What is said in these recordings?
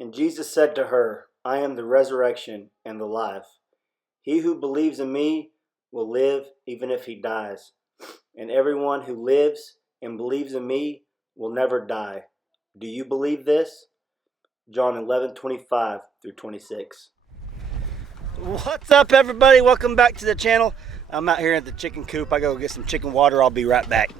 And Jesus said to her, I am the resurrection and the life. He who believes in me will live even if he dies. And everyone who lives and believes in me will never die. Do you believe this? John 11:25 through 26. What's up, everybody? Welcome back to the channel. I'm out here at the chicken coop. I go get some chicken water. I'll be right back.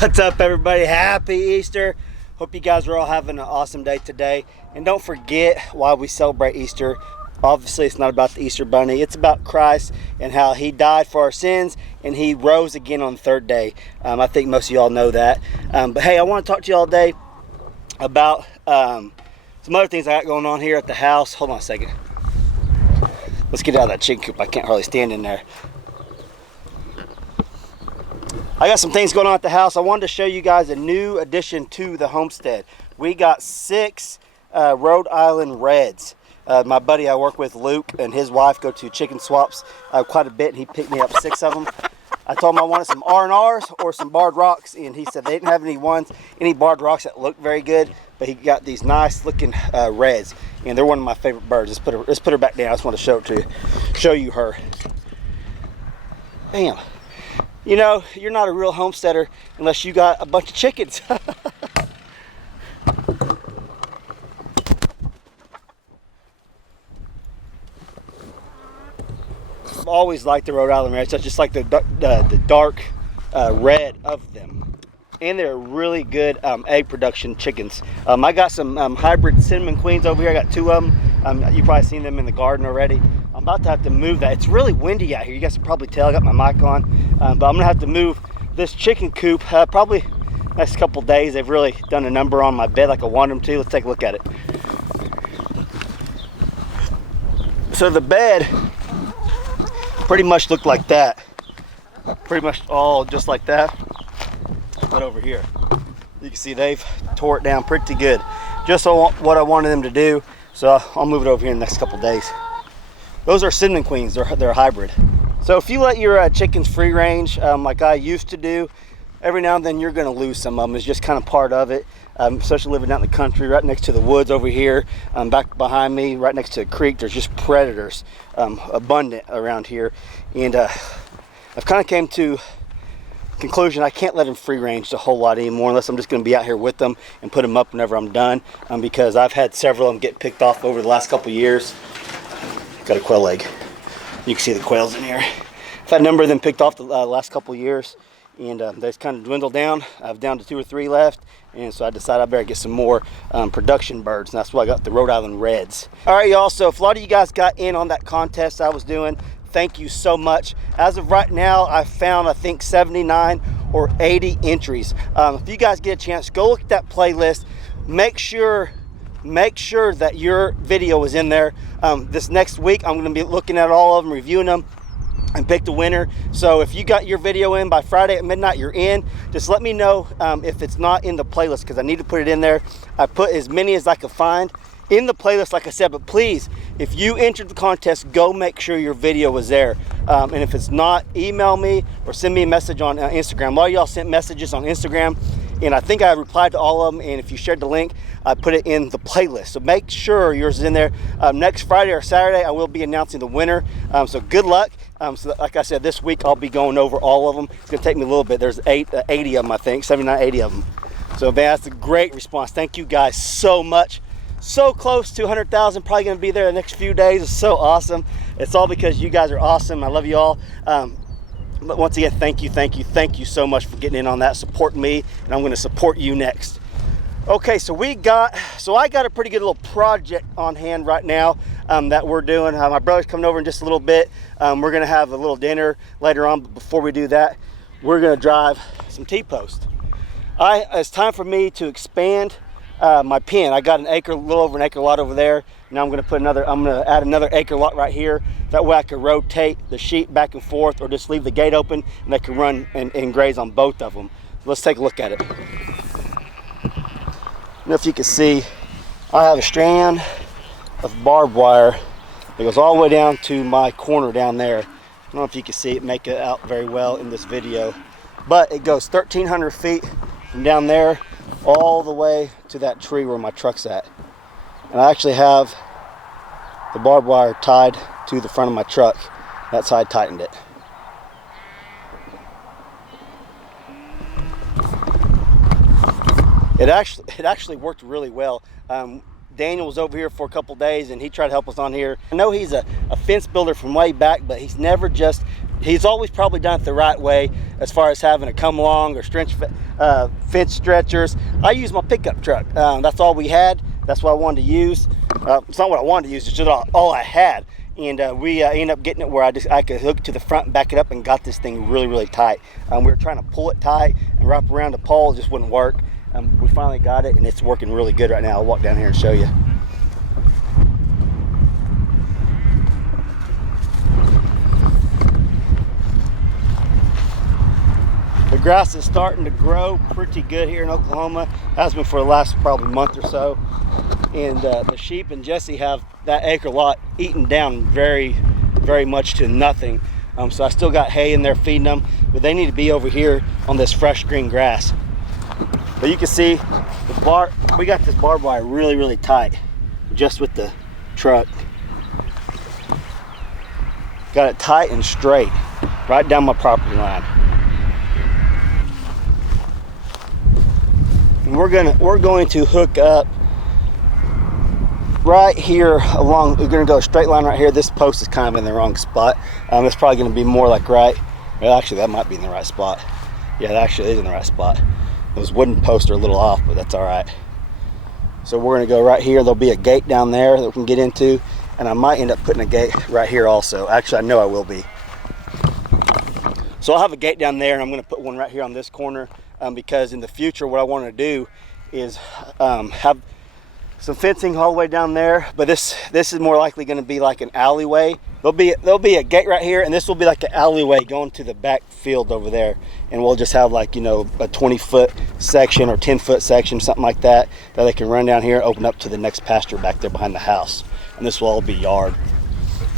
What's up, everybody? Happy Easter. Hope you guys are all having an awesome day today. And don't forget why we celebrate Easter. Obviously, it's not about the Easter bunny. It's about Christ and how he died for our sins and he rose again on the third day. I think most of y'all know that. But hey, I want to talk to y'all today about some other things I got going on here at the house. Hold on a second. Let's get out of that chicken coop. I can't hardly stand in there. I got some things going on at the house. I wanted to show you guys a new addition to the homestead. We got 6 Rhode Island Reds. My buddy I work with, Luke, and his wife go to chicken swaps quite a bit. And he picked me up 6 of them. I told him I wanted some R&Rs or some barred rocks, and he said they didn't have any barred rocks that looked very good, but he got these nice looking Reds, and they're one of my favorite birds. Let's put her back down. I just want to show it to you, show you her. Bam. You know, you're not a real homesteader unless you got a bunch of chickens. I've always liked the Rhode Island Reds. I just like the dark red of them. And they're really good egg production chickens. I got some hybrid cinnamon queens over here. I got 2 of them. You've probably seen them in the garden already. I'm about to have to move that. It's really windy out here. You guys can probably tell I got my mic on. But I'm going to have to move this chicken coop probably next couple days. They've really done a number on my bed like I want them to. Let's take a look at it. So the bed pretty much looked like that. Pretty much all just like that. But over here, you can see they've tore it down pretty good. Just what I wanted them to do. So I'll move it over here in the next couple days. Those are cinnamon queens. They're hybrid. So if you let your chickens free range, like I used to do, every now and then you're going to lose some of them. It's just kind of part of it. Especially living out in the country, right next to the woods over here, back behind me, right next to a creek. There's just predators abundant around here, and I've kind of came to conclusion I can't let them free range a whole lot anymore unless I'm just going to be out here with them and put them up whenever I'm done, because I've had several of them get picked off over the last couple years. Got a quail egg. You can see the quails in here. I've had a number of them picked off the last couple years, and they just kind of dwindled down. I've down to 2 or 3 left, and so I decided I better get some more production birds, and that's why I got the Rhode Island Reds. All right, y'all, so if a lot of you guys got in on that contest I was doing, thank you so much. As of right now, I found, I think, 79 or 80 entries. If you guys get a chance, go look at that playlist. Make sure that your video is in there. This next week, I'm going to be looking at all of them, reviewing them, and pick the winner. So if you got your video in by Friday at midnight, you're in. Just let me know if it's not in the playlist, because I need to put it in there. I put as many as I could find in the playlist, like I said, but please, if you entered the contest, go make sure your video was there. And if it's not, email me or send me a message on Instagram. A lot of y'all sent messages on Instagram, and I think I replied to all of them, and if you shared the link, I put it in the playlist. So make sure yours is in there. Next Friday or Saturday, I will be announcing the winner. So good luck. So like I said, this week I'll be going over all of them. It's gonna take me a little bit. There's 80 of them, I think, 79, 80 of them. So man, that's a great response. Thank you guys so much. so close to 100,000, probably gonna be there the next few days. It's so awesome. It's all because you guys are awesome. I love you all. But once again, thank you so much for getting in on that, supporting me, and I'm gonna support you next. Okay, so I got a pretty good little project on hand right now that we're doing. My brother's coming over in just a little bit. We're gonna have a little dinner later on, but before we do that, we're gonna drive some T-post. It's time for me to expand my pen. I got a little over an acre lot over there. Now I'm gonna add another acre lot right here. That way I can rotate the sheep back and forth, or just leave the gate open and they can run and graze on both of them. Let's take a look at it. I don't know if you can see, I have a strand of barbed wire that goes all the way down to my corner down there. I don't know if you can see it, make it out very well in this video, but it goes 1,300 feet from down there all the way to that tree where my truck's at. And I actually have the barbed wire tied to the front of my truck. That's how I tightened it. It actually worked really well. Daniel was over here for a couple days and he tried to help us on here. I know he's a fence builder from way back, but he's always probably done it the right way as far as having a come along or fence stretchers. I use my pickup truck. That's all we had. That's what I wanted to use. It's not what I wanted to use, it's just all I had. And we ended up getting it where I could hook to the front and back it up and got this thing really, really tight. We were trying to pull it tight and wrap around the pole, it just wouldn't work. We finally got it and it's working really good right now. I'll walk down here and show you. The grass is starting to grow pretty good here in Oklahoma. Has been for the last probably month or so. And the sheep and Jesse have that acre lot eaten down very, very much to nothing. So I still got hay in there feeding them, but they need to be over here on this fresh green grass. But you can see we got this barbed wire really, really tight just with the truck. Got it tight and straight right down my property line. And we're going to hook up right here along. We're going to go a straight line right here. This post is kind of in the wrong spot. It's probably going to be more like well, actually that might be in the right spot. Yeah, it actually is in the right spot. Those wooden posts are a little off, but that's all right. So we're going to go right here. There'll be a gate down there that we can get into, and I might end up putting a gate right here also. Actually, I know I will be. So I'll have a gate down there, and I'm going to put one right here on this corner because in the future what I want to do is have some fencing all the way down there, but this is more likely going to be like an alleyway. There'll be a gate right here, and this will be like an alleyway going to the back field over there, and we'll just have like, you know, a 20-foot section or 10-foot section, something like that they can run down here and open up to the next pasture back there behind the house. And this will all be yard.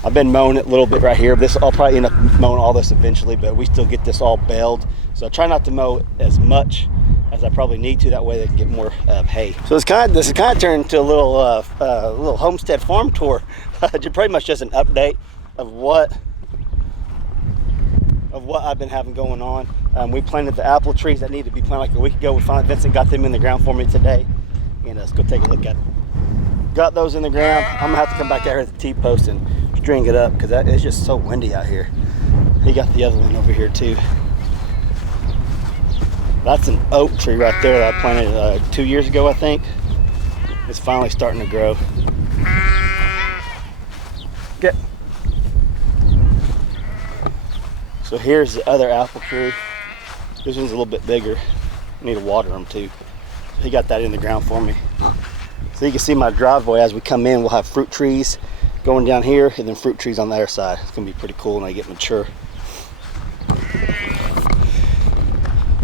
I've been mowing it a little bit right here. I'll probably end up mowing all this eventually, but we still get this all baled, so I try not to mow as much as I probably need to. That way they can get more hay. So this is kind of turned into a little homestead farm tour. Pretty much just an update of what I've been having going on. We planted the apple trees that needed to be planted like a week ago. Vincent got them in the ground for me today, and let's go take a look at it. Got those in the ground. I'm gonna have to come back out here to the T-post and string it up because it's just so windy out here. He got the other one over here too. That's an oak tree right there that I planted 2 years ago, I think. It's finally starting to grow. Get. So here's the other apple tree. This one's a little bit bigger. I need to water them too. He got that in the ground for me. So you can see my driveway as we come in. We'll have fruit trees going down here and then fruit trees on the other side. It's gonna be pretty cool when they get mature.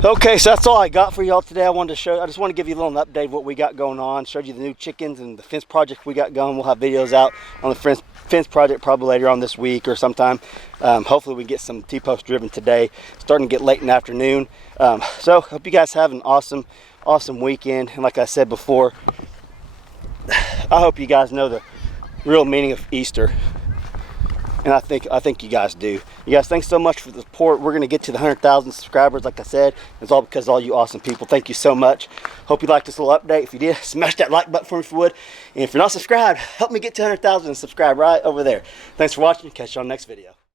Okay, so that's all I got for y'all today. I just want to give you a little update of what we got going on. Showed you the new chickens and the fence project we got going. We'll have videos out on the fence project probably later on this week or sometime. Hopefully we get some T-post driven today. Starting to get late in the afternoon. So hope you guys have an awesome weekend. And like I said before, I hope you guys know the real meaning of Easter. And I think you guys do. You guys, thanks so much for the support. We're gonna get to the 100,000 subscribers, like I said. It's all because of all you awesome people. Thank you so much. Hope you liked this little update. If you did, smash that like button for me if you would. And if you're not subscribed, help me get to 100,000 and subscribe right over there. Thanks for watching. Catch you on the next video.